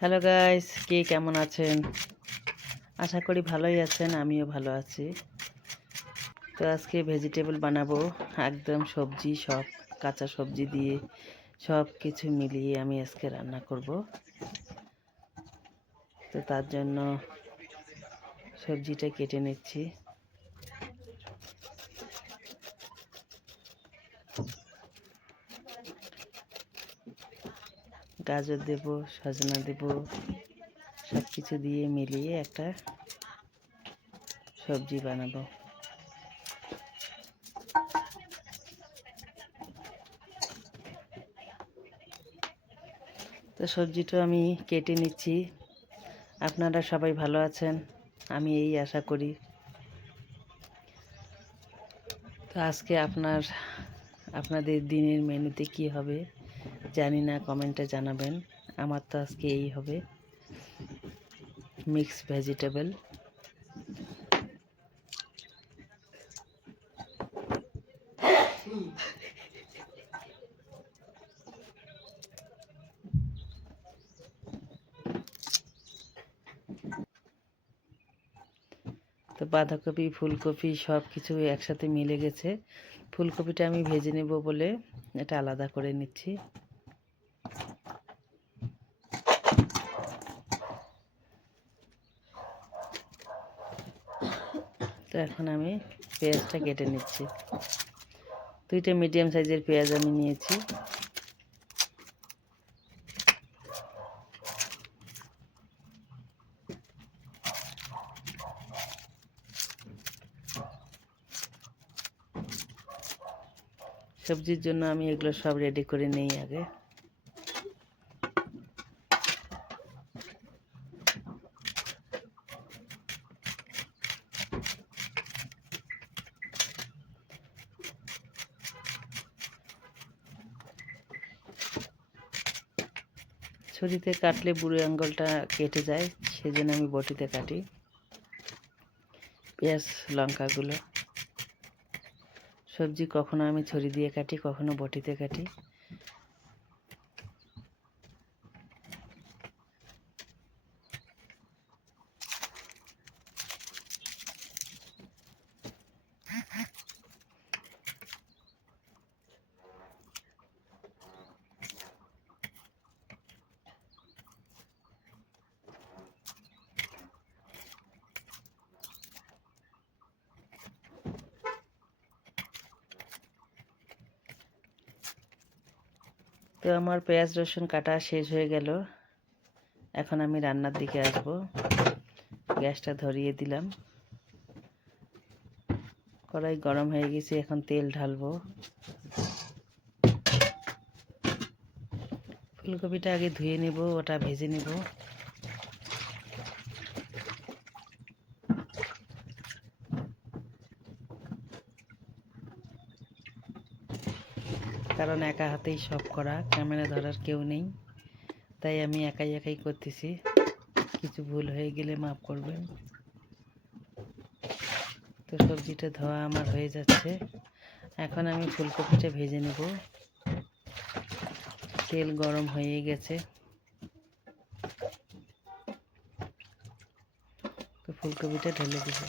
Hello guys, কে কেমন আছেন? আশা করি ভালোই আছেন, আমিও ভালো আছি। তো আজকে ভেজিটেবল বানাবো, একদম সবজি, সব কাঁচা সবজি দিয়ে সব কিছু মিলিয়ে আমি আজকে রান্না করব। তো তার জন্য সবজিটা কেটে নিচ্ছি। গাজর দেব, সজনা দেব, সব কিছু দিয়ে মিলিয়ে একটা সবজি বানাবো। তো সবজিটা আমি কেটে নিচ্ছি। আপনারা সবাই ভালো আছেন, আমি এই আশা করি। তো আজকে আপনাদের দিনের মেনুতে কি হবে জানি না, কমেন্টে জানাবেন। আমার তো আজকে এই হবে, মিক্স ভেজিটেবল। তো বাঁধাকপি, ফুলকপি সব কিছু একসাথে মিলে গেছে। ফুলকপিটা আমি ভেজে নেব বলে এটা আলাদা করে নিচ্ছি। তো এখন আমি পেঁয়াজটা কেটে নিচ্ছি। 2টা মিডিয়াম সাইজের পেঁয়াজ আমি নিয়েছি। সবজির জন্য আমি এগুলো সব রেডি করে নেই আগে। ছুরিতে কাটলে বুড়ো আঙুলটা কেটে যায়, সেজন্য আমি বটিতে কাটি পেঁয়াজ লঙ্কাগুলো। সবজি কখনো আমি ছুরি দিয়ে কাটি, কখনো বটিতে কাটি। তো আমার পেঁয়াজ রসুন কাটা শেষ হয়ে গেল। এখন আমি রান্নার দিকে আসব। গ্যাসটা ধরিয়ে দিলাম, কড়াই গরম হয়ে গেছে, এখন তেল ঢালবো। ফুলকপিটা আগে ধুয়ে নেব, ওটা ভেজে নেব। কারণ একা হাতেই সব করা, ক্যামেরা ধরার কেউ নেই, তাই আমি একাই একাই করতেছি। কিছু ভুল হয়ে গেলে মাফ করবেন। তো সবজিটা ধোয়া আমার হয়ে যাচ্ছে, এখন আমি ফুলকপিটা ভেজে নেব। তেল গরম হয়ে গেছে, তো ফুলকপিটা ঢেলে দেব।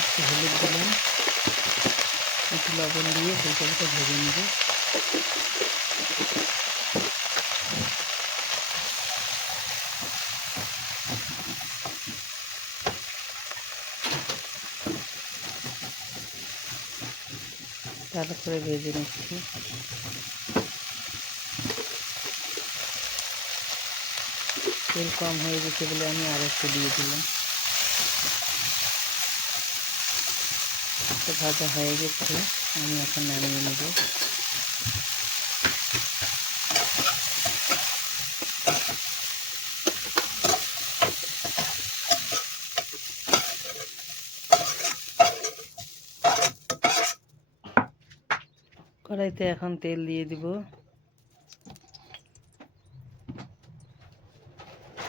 একটু হলুদ দিলাম, একটু লবণ দিয়ে ফুলকপিটা ভেজে নেব। ভালো করে ভেজে নিচ্ছি। তেল কম হয়ে গেছে বলে আমি আর একটু দিয়ে দিলাম। তো ভাজা হয়ে গেছে, আমি এখন নামিয়ে নেব। কড়াইতে এখন তেল দিয়ে দিব।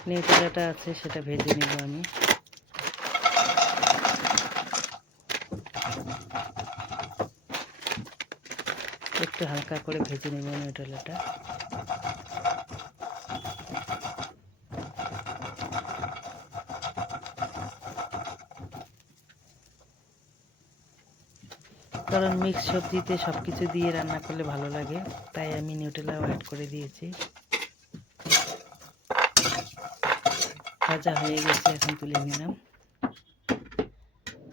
নেউটাটা আছে সেটা ভেজে নেব আমি। একটু হালকা করে ভেজে নেব নিউটেলাটা। কারণ মিক্স সবজিতে সব কিছু দিয়ে রান্না করলে ভালো লাগে, তাই আমি নিউটেলাও অ্যাড করে দিয়েছি। ভাজা হয়ে গেছে, এখন তুলে নিলাম।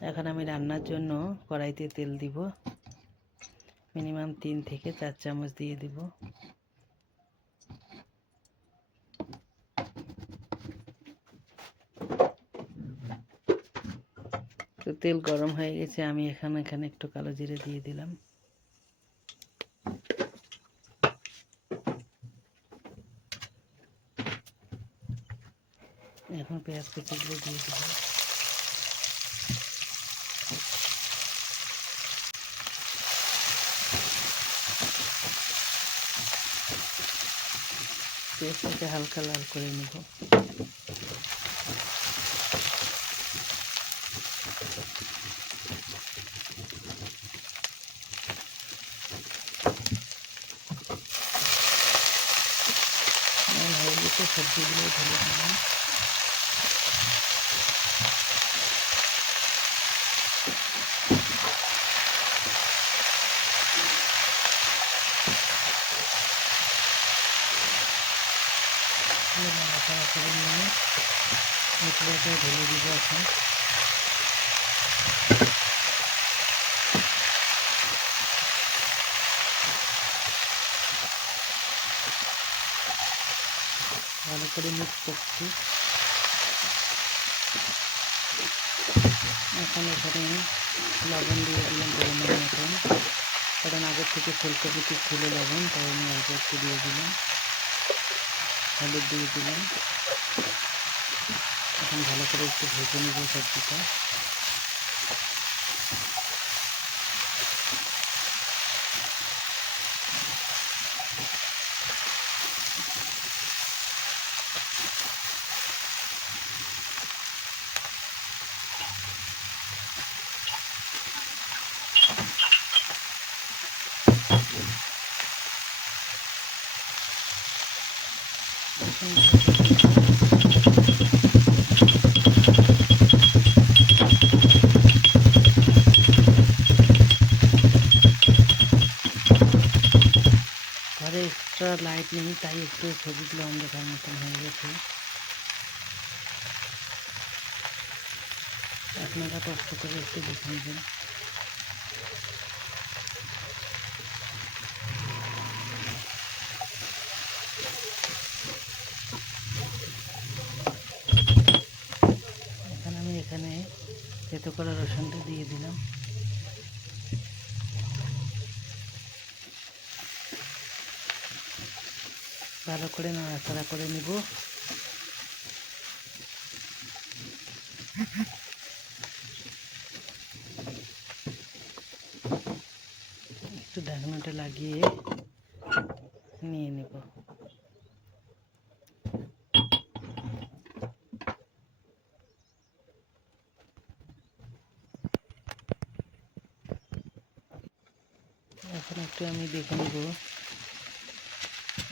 এখন আমি রান্নার জন্য কড়াইতে তেল দিব, মিনিমাম 3 থেকে 4 চামচ দিয়ে দিব। তো তেল গরম হয়ে গেছে, আমি এখানে একটু কালো জিরে দিয়ে দিলাম। এখন পেঁয়াজ কুচিগুলো দিয়ে দিব। পেঁয়াজটাকে হালকা লাল করে নেব। লাল হয়ে গেছে, সবজিগুলো ঢেলে দিলাম। নাড়াচাড়া করে নিয়ে মশলাটা ঢেলে দিব এখন। ভালো করে মিক্স করছি। এখন এখানে লবণ দিয়ে দিলাম পরিমাণ মতন, কারণ আগের থেকে ফুলকপিতে ছিল লবণ, তাই আমি অল্প একটু দিয়ে দিলাম। হলুদ দিয়ে দিলাম। এখন ভালো করে একটু ভেজে নেব সবজিটা। ঘরে এক্সট্রা লাইট নেই, তাই একটু ছবিগুলো অন্ধকার মতন হয়ে গেছে। আপনারা কষ্ট করে একটু দেখে নেবেন। এখন আমি এখানে থেতো করা রসুনটা দিয়ে দিলাম। ভালো করে নাড়াচাড়া করে নিব। একটু ঢাকনাটা লাগিয়ে নিয়ে নেব। এখন একটু আমি দেখে নেব,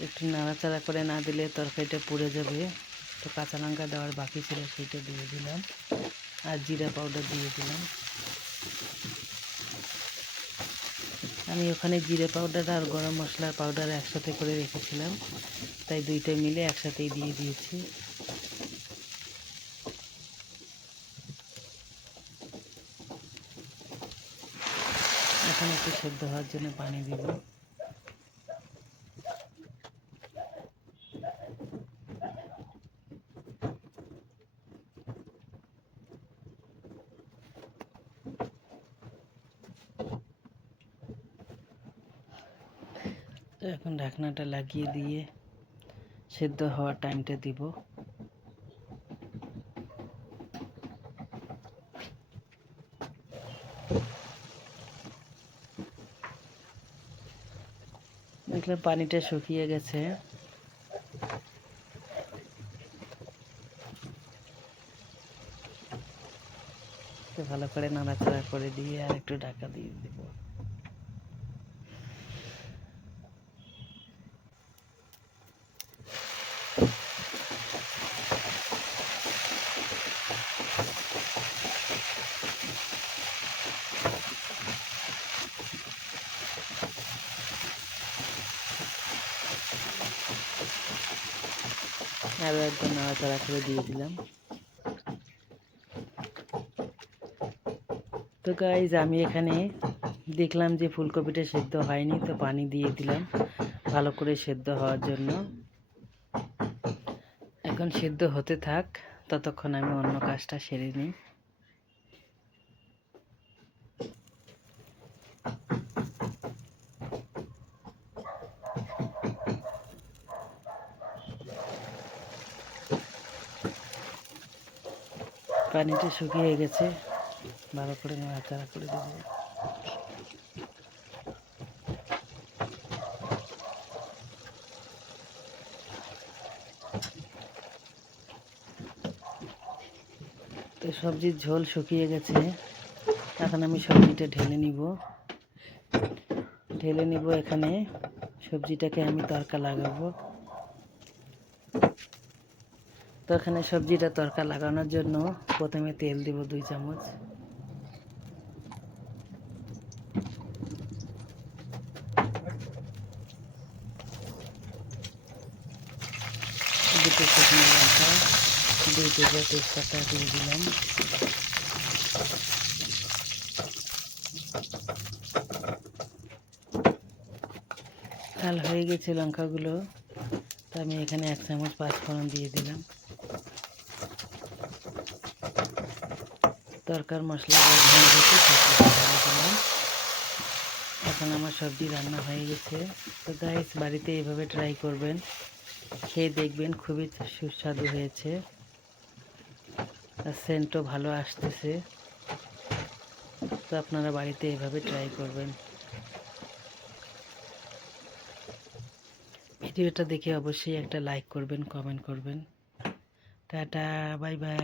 একটু নাড়াচাড়া করে না দিলে তরকারিটা পুড়ে যাবে। তো কাঁচা লঙ্কা দেওয়ার বাকি ছিল, সেইটা দিয়ে দিলাম, আর জিরা পাউডার দিয়ে দিলাম। আমি ওখানে জিরে পাউডার আর গরম মশলার পাউডার একসাথে করে রেখেছিলাম, তাই দুইটা মিলে একসাথেই দিয়ে দিয়েছি। এখন একটু সেদ্ধ হওয়ার জন্য পানি দিব। তো এখন ঢাকনাটা লাগিয়ে দিয়ে সেদ্ধ হওয়ার টাইমটা দিব। দেখলাম পানিটা শুকিয়ে গেছে। ভালো করে নাড়াচাড়া করে দিয়ে আর একটু ঢাকা দিয়ে দিব। আরও একবার নাড়াচাড়া করে দিয়ে দিলাম। তো গাইজ আমি এখানে দেখলাম যে ফুলকপিটা সেদ্ধ হয়নি, তো পানি দিয়ে দিলাম ভালো করে সেদ্ধ হওয়ার জন্য। এখন সেদ্ধ হতে থাক, ততক্ষণ আমি অন্য কাজটা সেরে নিই। পানিটা শুকিয়ে গেছে, ভালো করে নাড়াচাড়া করে দেবো। তো সবজির ঝোল শুকিয়ে গেছে, এখন আমি সবজিটা ঢেলে নিব। এখানে সবজিটাকে আমি তড়কা লাগাবো। তো এখানে সবজিটা তড়কা লাগানোর জন্য প্রথমে তেল দিব 2 চামচ। দুটো শুকনো লঙ্কা, 2 টেবিল তেজপাতা দিয়ে দিলাম। লাল হয়ে গেছে লঙ্কাগুলো, তো আমি এখানে 1 চামচ পাঁচফোড়ন দিয়ে দিলাম। তরকার মশলা হয়ে গেছে, দিলাম। এখন আমার সবজি রান্না হয়ে গেছে। তো গাইস, বাড়িতে এইভাবে ট্রাই করবেন, খেয়ে দেখবেন, খুবই সুস্বাদু হয়েছে আর সেন্টও ভালো আসতেছে। তো আপনারা বাড়িতে এইভাবে ট্রাই করবেন। ভিডিওটা দেখে অবশ্যই একটা লাইক করবেন, কমেন্ট করবেন। Tata, bye bye.